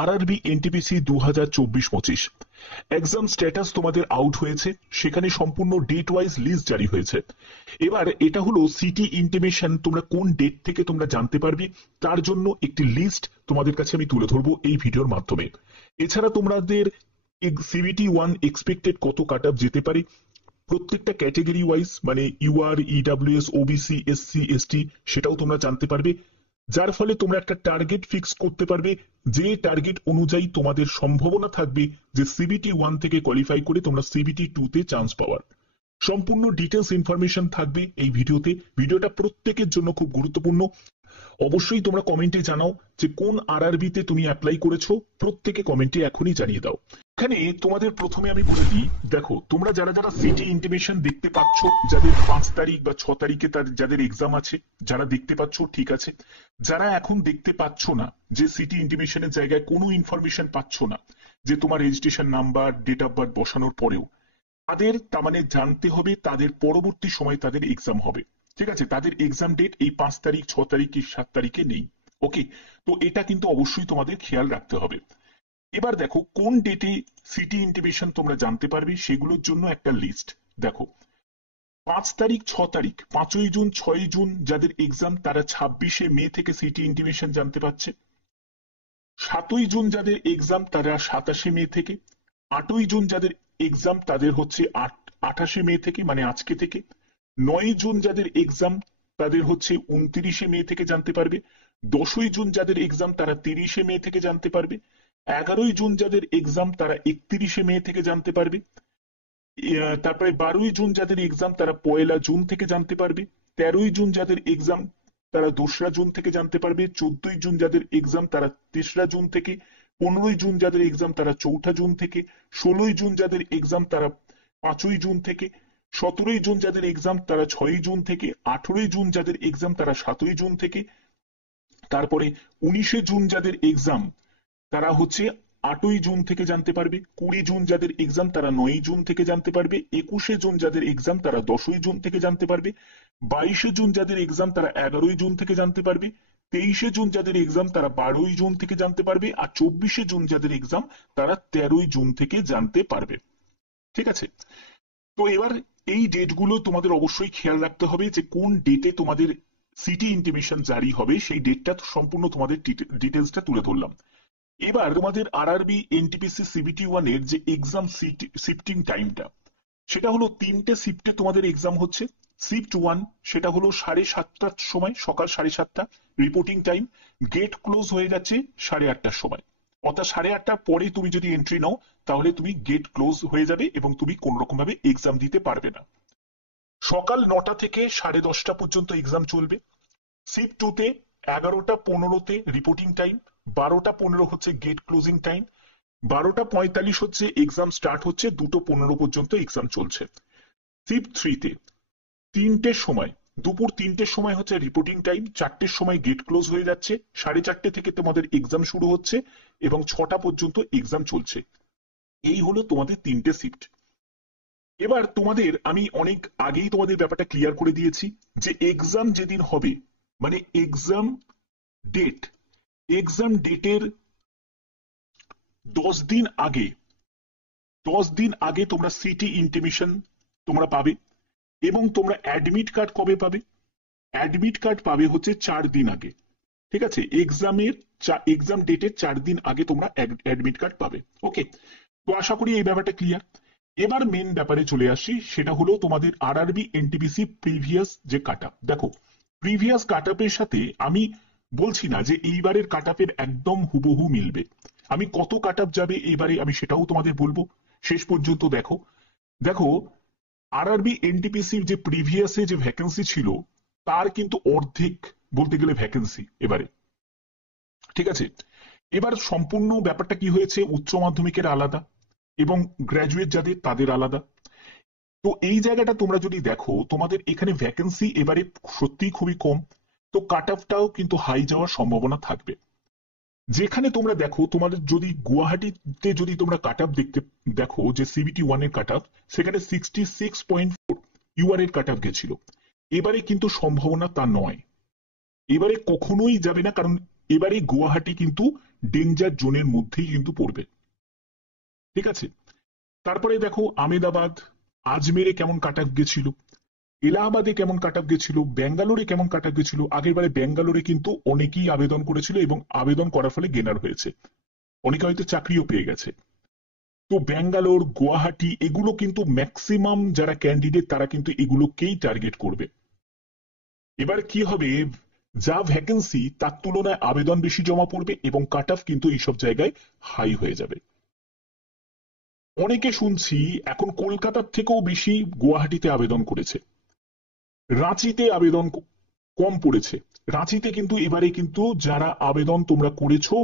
RRB NTPC 2024-25 exam status তোমাদের out হয়েছে, সেখানে সম্পূর্ণ ডেট ওয়াইজ লিস্ট জারি হয়েছে। এবার এটা হলো সিটি ইন্টিমেশন, তোমরা কোন ডেট থেকে তোমরা জানতে পারবে তার জন্য একটি লিস্ট তোমাদের কাছে আমি তুলে ধরবো এই ভিডিওর মাধ্যমে। এছাড়া তোমাদের সিবিটি 1 এক্সপেক্টেড কত কাট অফ যেতে পারে প্রত্যেকটা ক্যাটেগরি ওয়াইজ, মানে UR, EWS, OBC, SC, ST, সেটাও তোমরা জানতে পারবে। যার ফলে তোমরা একটা টার্গেট ফিক্স করতে পারবে, যে টার্গেট অনুযায়ী তোমাদের সম্ভাবনা থাকবে যে সিবিটি 1 থেকে কোয়ালিফাই করে তোমরা সিবিটি 2 তে চান্স পাওয়ার। সম্পূর্ণ ডিটেলস ইনফরমেশন থাকবে এই ভিডিওতে। ভিডিওটা প্রত্যেকের জন্য খুব গুরুত্বপূর্ণ। অবশ্যই তোমরা কমেন্টে জানাও যে কোন আরআরবি তে তুমি অ্যাপ্লাই করেছো, প্রত্যেকে কমেন্টে এখনই জানিয়ে দাও। এখানে তোমাদের প্রথমে আমি বলে দিই, দেখো তোমরা যারা যারা সিটি ইন্টিমেশন দেখতে পাচ্ছ, যাদের 5 তারিখ বা 6 তারিখে যাদের এক্সাম আছে, যারা দেখতে পাচ্ছ ঠিক আছে। যারা এখন দেখতে পাচ্ছ না, যে সিটি ইন্টিমেশনের জায়গায় কোনো ইনফরমেশন পাচ্ছ না, যে তোমার registration number, date of birth বসানোর পরেও তাদের তার মানে জানতে হবে তাদের পরবর্তী সময় তাদের এক্সাম হবে। ঠিক আছে, তাদের এক্সাম ডেট এই 5 তারিখ, 6 তারিখ কি 7 তারিখে নেই। ওকে, তো এটা কিন্তু অবশ্যই তোমাদের খেয়াল রাখতে হবে। এবার দেখো কোন ডেটে সিটি ইন্টিমেশন তোমরা জানতে পারবে সেগুলোর জন্য একটা লিস্ট দেখো। 5 তারিখ, 6 তারিখ, 5ই জুন, 6ই জুন যাদের এক্সাম তারা 26শে মে থেকে সিটি ইন্টিমেশন জানতে পারছে। 7ই জুন যাদের এক্সাম তারা 27শে মে থেকে। 8ই জুন যাদের এক্সাম তাদের হচ্ছে 28শে মে থেকে, মানে আজকে থেকে। 9ই জুন যাদের এক্সাম তাদের হচ্ছে 29শে মে থেকে জানতে পারবে। 10ই জুন যাদের এক্সাম তারা 30শে মে থেকে জানতে পারবে। 11ই জুন যাদের এক্সাম তারা 31শে মে থেকে জানতে পারবে। তারপরে 12ই জুন যাদের এক্সাম তারা 1লা জুন থেকে জানতে পারবে। 13ই জুন যাদের এক্সাম তারা 2রা জুন থেকে জানতে পারবে। 14ই জুন যাদের এক্সাম তারা 3রা জুন থেকে। 15ই জুন যাদের এক্সাম তারা 4ঠা জুন থেকে। 16ই জুন যাদের এক্সাম তারা 5ই জুন থেকে। 17ই জুন যাদের এক্সাম তারা 6ই জুন থেকে। 18ই জুন যাদের এক্সাম তারা 7ই জুন থেকে। তারপরে 19শে জুন যাদের এক্সাম তারা হচ্ছে 8ই জুন থেকে জানতে পারবে। 20 জুন যাদের এক্সাম তারা 9ই জুন থেকে জানতে পারবে। 21শে জুন যাদের এক্সাম তারা 10ই জুন থেকে জানতে পারবে। 22শে জুন যাদের এক্সাম তারা 11ই জুন থেকে জানতে পারবে। 23শে জুন যাদের এক্সাম তারা 12ই জুন থেকে জানতে পারবে। আর 24শে জুন যাদের এক্সাম তারা 13ই জুন থেকে জানতে পারবে। ঠিক আছে, তো এবার এই ডেটগুলো তোমাদের অবশ্যই খেয়াল রাখতে হবে যে কোন ডেটে তোমাদের সিটি ইন্টিমেশন জারি হবে, সেই ডেটটা সম্পূর্ণ তোমাদের ডিটেলসটা তুলে ধরলাম। এবার তোমাদের আরআরবি এনটিপিসি সিবিটি 1 এর যে এক্সাম শিফটিং টাইমটা, সেটা হলো 3টে শিফটে তোমাদের এক্সাম হচ্ছে। শিফট 1 সেটা হলো 7:30টার সময়, সকাল 7:30টা রিপোর্টিং টাইম। গেট ক্লোজ হয়ে যাচ্ছে 8:30টার সময়, অর্থাৎ 8:30টার পরে তুমি যদি এন্ট্রি নাও তাহলে তুমি গেট ক্লোজ হয়ে যাবে এবং তুমি কোন রকম ভাবে এক্সাম দিতে পারবে না। সকাল 9টা থেকে 10:30টা পর্যন্ত এক্সাম চলবে। শিফট 2 তে 11টা 15তে রিপোর্টিং টাইম, 12টা 15 হচ্ছে গেট ক্লোজিং টাইম, 12টা 45 হচ্ছে এক্সাম স্টার্ট হচ্ছে, 2টো 15 পর্যন্ত এক্সাম চলছে। শিফট 3 তে 3টের সময়, দুপুর 3টের সময় হচ্ছে রিপোর্টিং টাইম, 4টের সময় গেট ক্লোজ হয়ে যাচ্ছে, 4:30 থেকে তোমাদের এক্সাম শুরু হচ্ছে এবং 6টা পর্যন্ত এক্সাম চলছে। এই হলো তোমাদের 3টে শিফট। এবার তোমাদের আমি অনেক আগেই তোমাদের ব্যাপারটা ক্লিয়ার করে দিয়েছি যে এক্সাম যেদিন হবে, মানে এক্সাম ডেটের 10 দিন আগে, 10 দিন আগে তোমরা সিটি ইন্টিমেশন তোমরা পাবে। এবং তোমরা অ্যাডমিট কার্ড কবে পাবে? অ্যাডমিট কার্ড পাবে হচ্ছে 4 দিন আগে। ঠিক আছে, এক্সাম ডেটের 4 দিন আগে তোমরা অ্যাডমিট কার্ড পাবে। ওকে, তো আশা করি এই ব্যাপারটা ক্লিয়ার। এবার মেন ব্যাপারে চলে আসি, সেটা হলো তোমাদের আরআরবি এনটিপিসি প্রিভিয়াস যে কাট আপ। দেখো, প্রিভিয়াস কাট আপের সাথে আমি বলছি না যে এইবারের কাট আপের একদম হুবহু মিলবে। আমি কত কাট আপ যাবে এবারে আমি সেটাও তোমাদের বলবো, শেষ পর্যন্ত দেখো। দেখো, আরআরবি এনটিপিসির যে প্রিভিয়াসে যে ভ্যাকেন্সি ছিল তার কিন্তু অর্ধেক বলতে গেলে ভ্যাকেন্সি এবারে। ঠিক আছে, এবার সম্পূর্ণ ব্যাপারটা কি হয়েছে, উচ্চ মাধ্যমিকের আলাদা এবং গ্র্যাজুয়েট যাদের তাদের আলাদা। তো এই জায়গাটা তোমরা যদি দেখো, তোমাদের এখানে ভ্যাকেন্সি এবারে সত্যিই খুবই কম, তো কাট অফটাও কিন্তু হাই যাওয়ার সম্ভাবনা থাকবে। যেখানে তোমরা দেখো, তোমাদের যদি গুয়াহাটিতে যদি তোমরা কাট অফ দেখো যে সিবিটি 1 এর কাট অফ, সেখানে 66.4 ইউআর এর কাট অফ গেছিল। এবারে কিন্তু সম্ভাবনা তা নয়, এবারে কখনোই যাবে না, কারণ এবারে গুয়াহাটি কিন্তু ডেঞ্জার জোনের মধ্যেই কিন্তু পড়বে। ঠিক আছে, তারপরে দেখো আমেদাবাদ, আজমেরে কেমন কাট অফ গেছিল, এলাহাবাদে কেমন কাট অফ গেছিল, ব্যাঙ্গালোরে কেমন কাট অফ গেছিল। আগের বারে ব্যাঙ্গালোরে কিন্তু অনেকেই আবেদন করেছিল এবং আবেদন করার ফলে গেনার হয়েছে, অনেকে হয়তো চাকরিও পেয়ে গেছে। তো ব্যাঙ্গালোর, গুয়াহাটি এগুলো কিন্তু ম্যাক্সিমাম যারা ক্যান্ডিডেট তারা কিন্তু এগুলোকেই টার্গেট করবে। এবার কি হবে, যা ভ্যাকেন্সি তার তুলনায় আবেদন বেশি জমা পড়বে এবং কাট অফ কিন্তু এইসব জায়গায় হাই হয়ে যাবে। অনেকে শুনছি এখন কলকাতার থেকেও বেশি গুয়াহাটিতে আবেদন করেছে, রাঁচিতে আবেদন কম পড়েছে। রাঁচিতে কিন্তু এবারে কিন্তু যারা আবেদন তোমরা করেছো,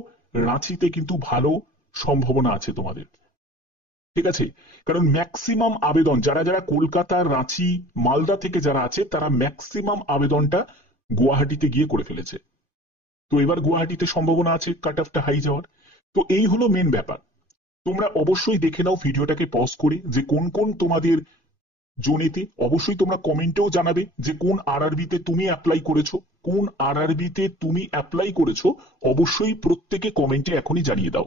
রাঁচিতে কিন্তু ভালো সম্ভাবনা আছে তোমাদের। ঠিক আছে, কারণ ম্যাক্সিমাম আবেদন যারা যারা কলকাতা, রাঁচি, মালদা থেকে যারা আছে তারা ম্যাক্সিমাম আবেদনটা গুয়াহাটিতে গিয়ে করে ফেলেছে। তো এবার গুয়াহাটিতে সম্ভাবনা আছে কাট অফটা হাই যাওয়ার। তো এই হলো মেন ব্যাপার। তোমরা অবশ্যই দেখে নাও ভিডিওটাকে পজ করে যে কোন কোন তোমাদের জোনেতে। অবশ্যই তোমরা কমেন্টেও জানাবে যে কোন আরআরবিতে তুমি অ্যাপ্লাই করেছো, কোন আরআরবিতে তুমি অ্যাপ্লাই করেছো। অবশ্যই প্রত্যেকে কমেন্টে এখনই জানিয়ে দাও।